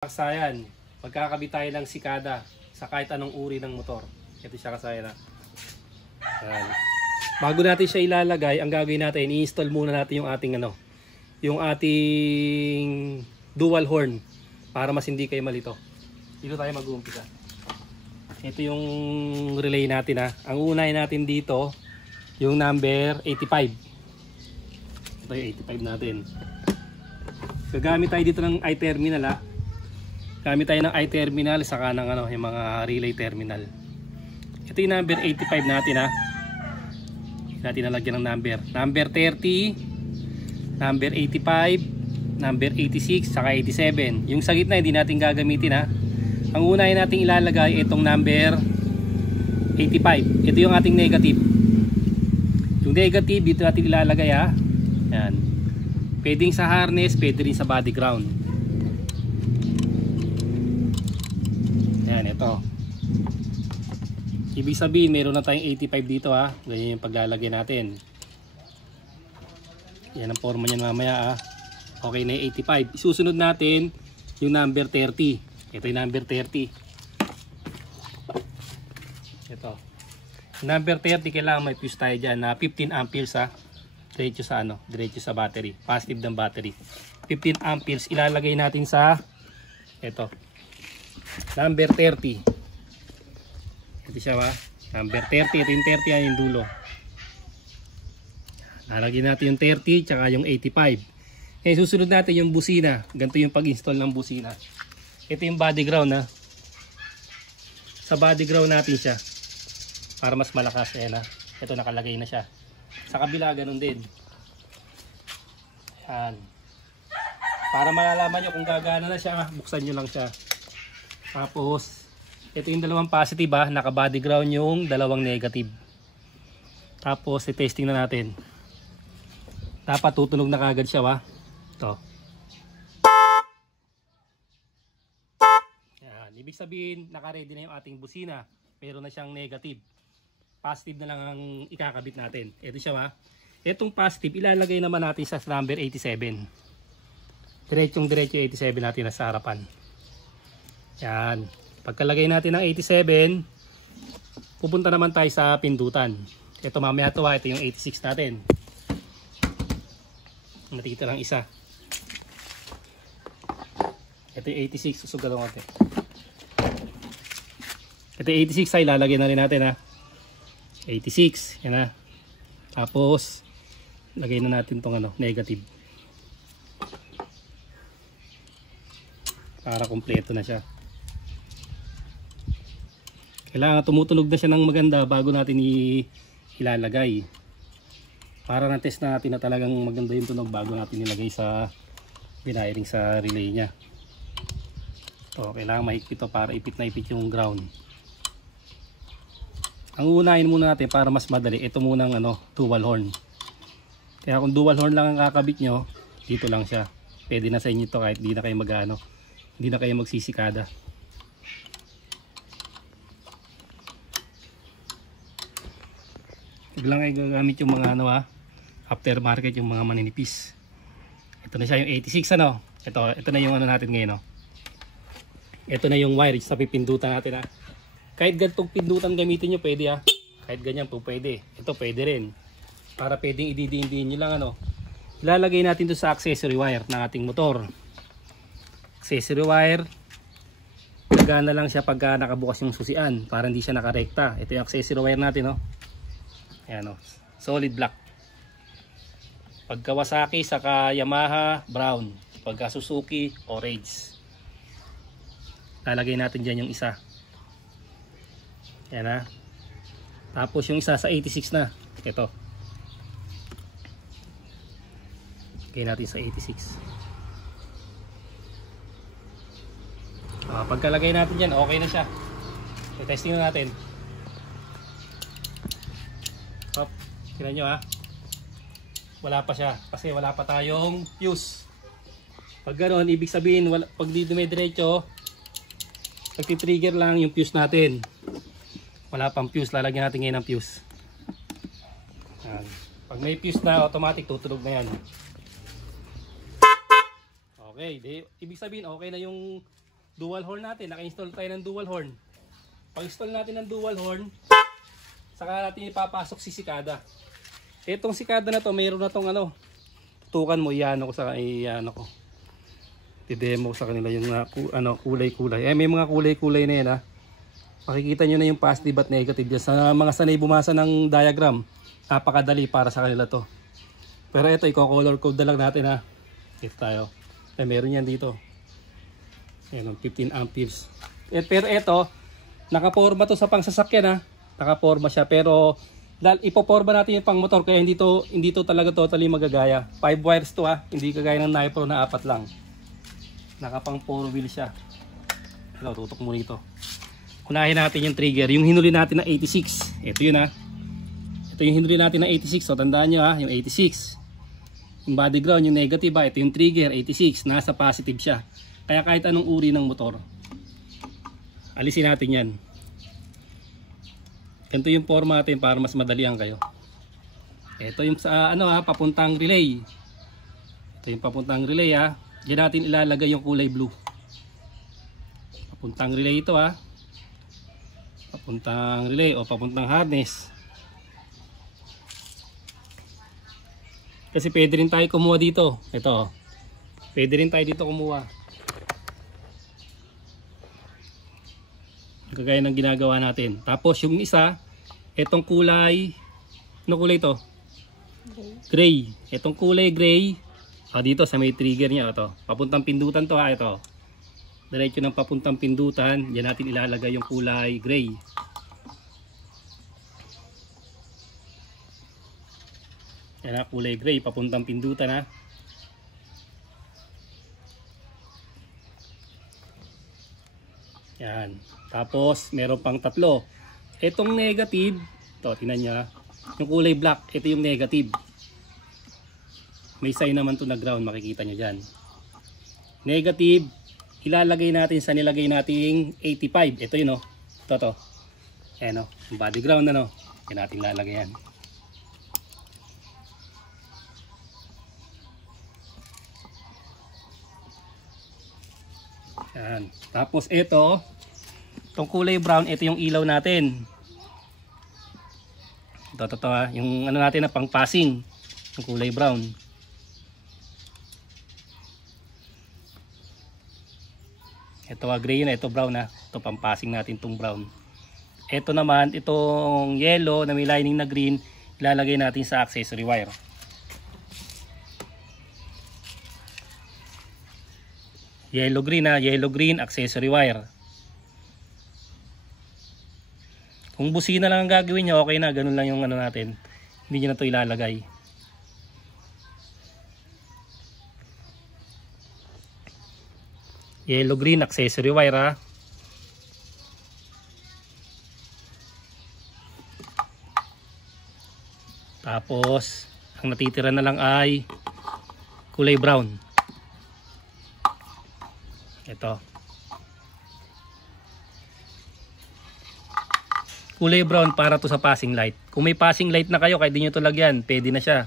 Kasayan, magkakabit tayo ng sikada sa kahit anong uri ng motor. Ito siya kasayan na. Ayan. Bago natin siya ilalagay, ang gagawin natin, i-install muna natin yung ating yung ating dual horn para mas hindi kayo malito. Dito tayo mag-uumpisa. Ito yung relay natin ha. Ang unahin natin dito, yung number 85. Ito yung 85 natin. Gagamit tayo dito ng i-terminal ha. Gamit tayo ng i-terminal saka ng yung mga relay terminal. Ito yung number 85 natin ha. Natin nalagyan ng number. Number 30, number 85, number 86, saka 87. Yung sa gitna hindi natin gagamitin ha. Ang unahin natin ilalagay itong number 85. Ito yung ating negative. Yung negative dito natin ilalagay ha. Yan. Pwedeng sa harness, pwede rin sa body ground. Yan, ito. Ibig sabihin, meron na tayong 85 dito ha. Ganyan yung paglalagay natin. Yan ang forma niyan mamaya ha. Okay na yung 85. Isusunod natin yung number 30. Ito yung number 30. Ito. Number 30, kailangan may fuse tayo dyan na 15 amperes ha. Diretso sa diretso sa battery. Positive ng battery. 15 amperes ilalagay natin sa ito. Number 30. Ito siya ba? Number 30. Ito yung 30 yan yung dulo. Lalagyan natin yung 30 tsaka yung 85. Ngayon susunod natin yung busina. Ganito yung pag-install ng busina. Ito yung body ground ha. Sa body ground natin siya. Para mas malakas. Ayan ha. Ito nakalagay na siya. Sa kabila ganun din. Ayan. Para malalaman nyo kung gagana na siya, buksan nyo lang siya. Tapos, ito yung dalawang positive ha, naka body ground yung dalawang negative. Tapos, i-testing na natin. Dapat tutunog na kagad siya ha. Ito. Yan. Ibig sabihin, naka-ready na yung ating busina. Meron na siyang negative. Positive na lang ang ikakabit natin. Ito siya ha. Itong positive, ilalagay naman natin sa number 87. Diretso 87 natin na sa harapan. Yan. Pagkalagay natin ng 87, pupunta naman tayo sa pindutan. Ito mamaya ito ha. Ito yung 86 natin. Natita lang isa. Ito yung 86. Susugal ko natin. Ito yung 86 ay ilalagay na rin natin ha. 86. Yan ha. Tapos, lagay na natin itong negative. Para kumpleto na siya. Kailangan tumutunog na siya ng maganda bago natin ilalagay. Para na-test na natin na talagang maganda yung tunog bago natin ilagay sa binayaring sa relay niya. So, kailangan mahigpit ito para ipit na ipit yung ground. Ang unahin muna natin para mas madali, ito munang dual horn. Kaya kung dual horn lang ang kakabit nyo, dito lang siya. Pwede na sa inyo ito kahit di na kayo hindi na kayo magsisikada. Huwag lang ay gagamit yung mga aftermarket, yung mga maninipis. Ito na siya yung 86 Ito na yung natin ngayon Ito na yung wire sa pipindutan natin Kahit ganitong pindutan gamitin nyo pwede Kahit ganyan po pwede. Ito pwede rin. Para pwedeng ididiin nyo lang Ilalagay natin to sa accessory wire ng ating motor. Accessory wire. Nagana lang siya pagka nakabukas yung susian para hindi siya nakarekta. Ito yung accessory wire natin Ayan solid black. Pag Kawasaki saka Yamaha brown, pagka Suzuki orange. Lalagay natin diyan yung isa. Ayan Tapos yung isa sa 86 na. Ito. Lagay natin sa 86. Pagkalagay natin diyan, okay na siya. I-testing na natin. Tignan nyo wala pa siya kasi wala pa tayong fuse. Pag ganoon, ibig sabihin pag di dumidiretso, nagtitrigger lang yung fuse natin. Wala pang fuse, lalagyan natin ngayon ng fuse. Pag may fuse na, automatic tutunog na yan. Okay, ibig sabihin okay na yung dual horn natin. Naka-install tayo ng dual horn. Pag-install natin ng dual horn, saka natin ipapasok si sikada. Itong sikada na to, mayroon na tong ano, tutukan mo, iyan ko sa ko. I-demo sa kanila yung kulay-kulay. May mga kulay-kulay na yan ha. Makikita nyo na yung positive at negative yan. Sa mga sanay bumasa ng diagram, napakadali para sa kanila to. Pero ito, i-color code na lang natin ha. Ito tayo. Meron yan dito. Ayan, 15 amperes. Pero ito, nakaporma to sa pangsasakyan ha. Nakaporma siya. Pero ipoporma natin yung pang motor. Kaya hindi to talaga totally magagaya. 5 wires to ha. Hindi kagaya ng Nipro na 4 lang. Nakapang 4 wheel siya. Hello, tutok mo rito. Unahin natin yung trigger. Yung hinuli natin na 86. Ito yun ha. Ito yung hinuli natin na 86. So tandaan nyo ha, yung 86. Yung body ground, yung negative ha. Ito yung trigger, 86. Nasa positive siya. Kaya kahit anong uri ng motor, alisin natin yan. Ito yung forma natin para mas madalian kayo. Ito yung sa papuntang relay. Ito yung papuntang relay ha. Diyan natin ilalagay yung kulay blue. Papuntang relay ito ha. Papuntang relay o papuntang harness. Kasi pwede rin tayo kumuha dito. Ito. Pwede rin tayo dito kumuha. Kagaya ng ginagawa natin. Tapos yung isa, itong kulay, ano kulay ito? Gray. Itong kulay gray, dito sa may trigger niya, ito. Papuntang pindutan to ha, ito. Diretso ng papuntang pindutan, diyan natin ilalagay yung kulay gray. Yan ha, kulay gray, papuntang pindutan ha. Yan. Tapos, meron pang tatlo. Itong negative, ito, tingnan nyo ha. Yung kulay black, ito yung negative. May sign naman to na ground, makikita nyo dyan. Negative, ilalagay natin sa nilagay nating 85. Ito yun o. Ito to. Ayan o. Yung body ground na no. Yan natin lalagay yan. Yan. Tapos ito, itong kulay brown, ito yung ilaw natin. Ito ha. Yung ano natin na pang passing. Yung kulay brown. Ito gray na, ito brown na. Ito pampassing natin itong brown. Ito naman, itong yellow na may lining na green, ilalagay natin sa accessory wire. Yellow green ha, yellow green accessory wire. Kung busina lang ang gagawin nyo, okay na, ganun lang yung ano natin. Hindi nyo na ito ilalagay. Yellow green accessory wire ha. Tapos ang natitira na lang ay kulay brown. Ito. Kulay brown para to sa passing light. Kung may passing light na kayo, kahit di nyo ito lagyan, pwede na siya.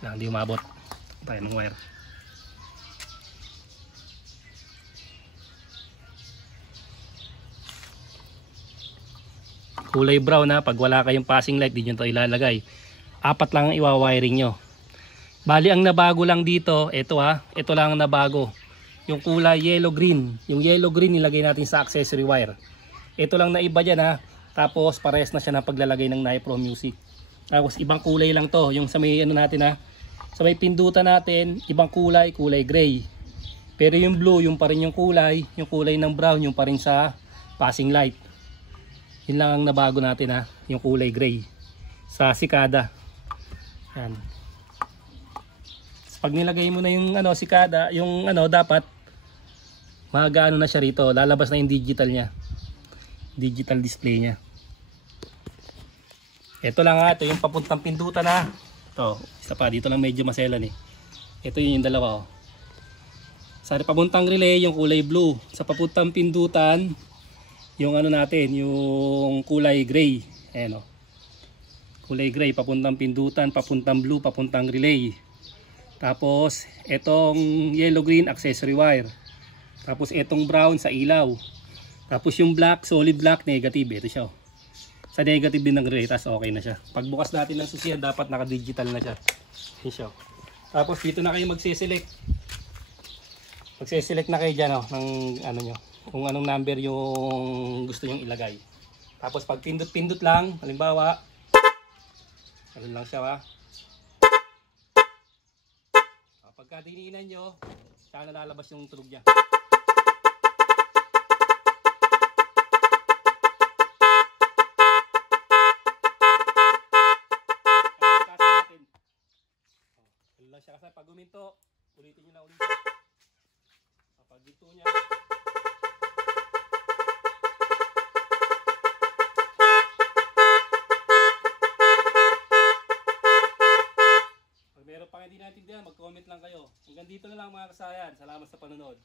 Lang, hindi umabot tayo ng wire. Kulay brown na, pag wala kayong passing light, di nyo ito ilalagay. 4 lang ang iwa-wiring nyo. Bali ang nabago lang dito, ito ha, ito lang ang nabago. Yung kulay yellow green, yung yellow green nilagay natin sa accessory wire. Ito lang na iba dyan ha, tapos pares na siya ng paglalagay ng Nipro Music. Tapos ibang kulay lang to, yung sa may ano natin ha, sa may pindutan natin, ibang kulay, kulay gray. Pero yung blue, yung pa rin yung kulay ng brown, yung pa rin sa passing light. Yun lang ang nabago natin ha, yung kulay gray sa sikada. Yan. Pag nilagay mo na yung ano sikada, yung ano dapat magaano na siya rito, lalabas na yung digital niya. Digital display niya. Ito lang ha, ito yung papuntang pindutan ha. Ito, isa pa dito lang medyo maselan eh. Ito yung dalawa oh. Sa papuntang relay yung kulay blue, sa papuntang pindutan yung ano natin, yung kulay gray. Ayan oh. kulay gray, papuntang pindutan, papuntang blue, papuntang relay. Tapos etong yellow green accessory wire. Tapos etong brown sa ilaw. Tapos yung black, solid black, negative. Ito siya. Sa negative din ng relay, tapos okay na siya. Pagbukas natin ng susiyan, dapat naka-digital na siya. Yan siya. Tapos dito na kayo magse-select. Magse-select na kayo dyan ng ano nyo. Kung anong number yung gusto nyong ilagay. Tapos pag pindot-pindot lang, halimbawa, ano lang siya ha. Pagka dininan nyo, saan nalalabas yung tunog niya. Ano lang siya kasi pag guminto, ulitin nyo na ulit. Kapag ginto niya, pag meron pang hindi natin diyan, mag-comment lang kayo. Hanggang dito na lang mga kasayan. Salamat sa panonood.